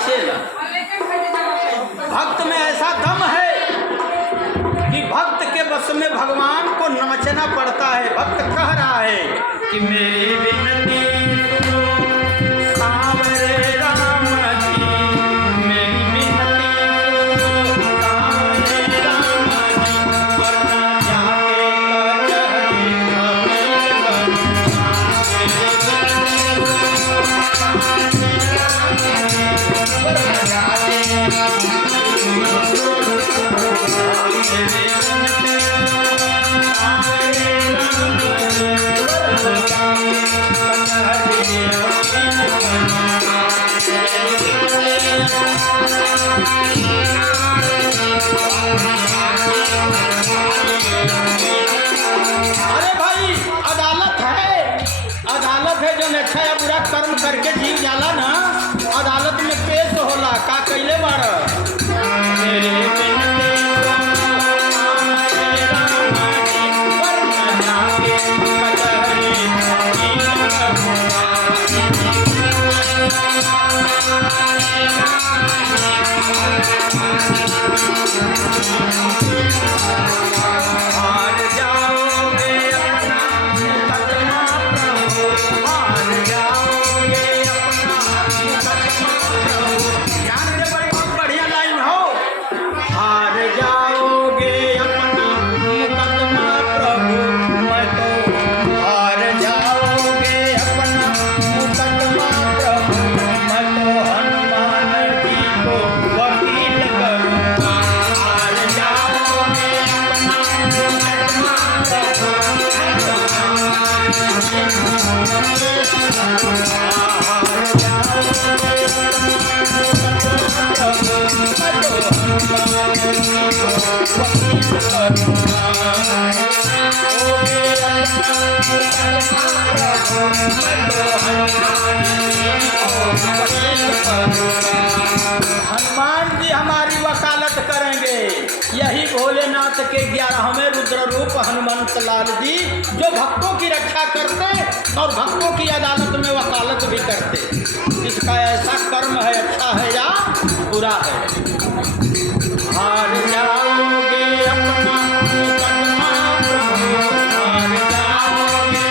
नाचेला। भक्त में ऐसा दम है कि भक्त के बस में भगवान को नाचना पड़ता है। भक्त कह रहा है कि मेरी विनती सुनो सांवरे राम जी, मेरी विनती सुनो सांवरे राम जी, वरना जाके कचहरी अच्छा या बुरा कर्म करके जीव जाला ना, अदालत में पेश होला। का कैले बाड़ मेरे हनुमान जी हमारी वकालत करेंगे। यही भोलेनाथ के 11वें रुद्र रूप हनुमंत लाल जी, जो भक्तों की रक्षा करते और भक्तों की अदालत में वकालत भी करते। इसका ऐसा कर्म है, अच्छा है या बुरा है। हार जाओगे अपना मुकदमा प्रभु, हार जाओगे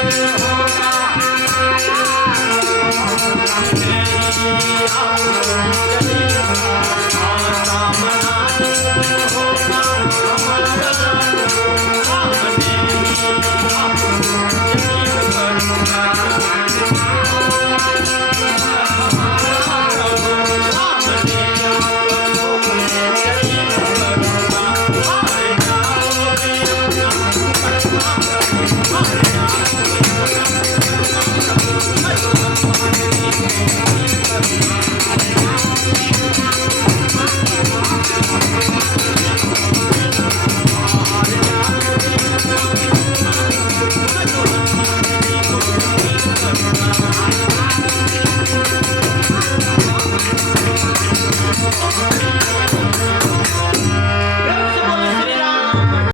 होगा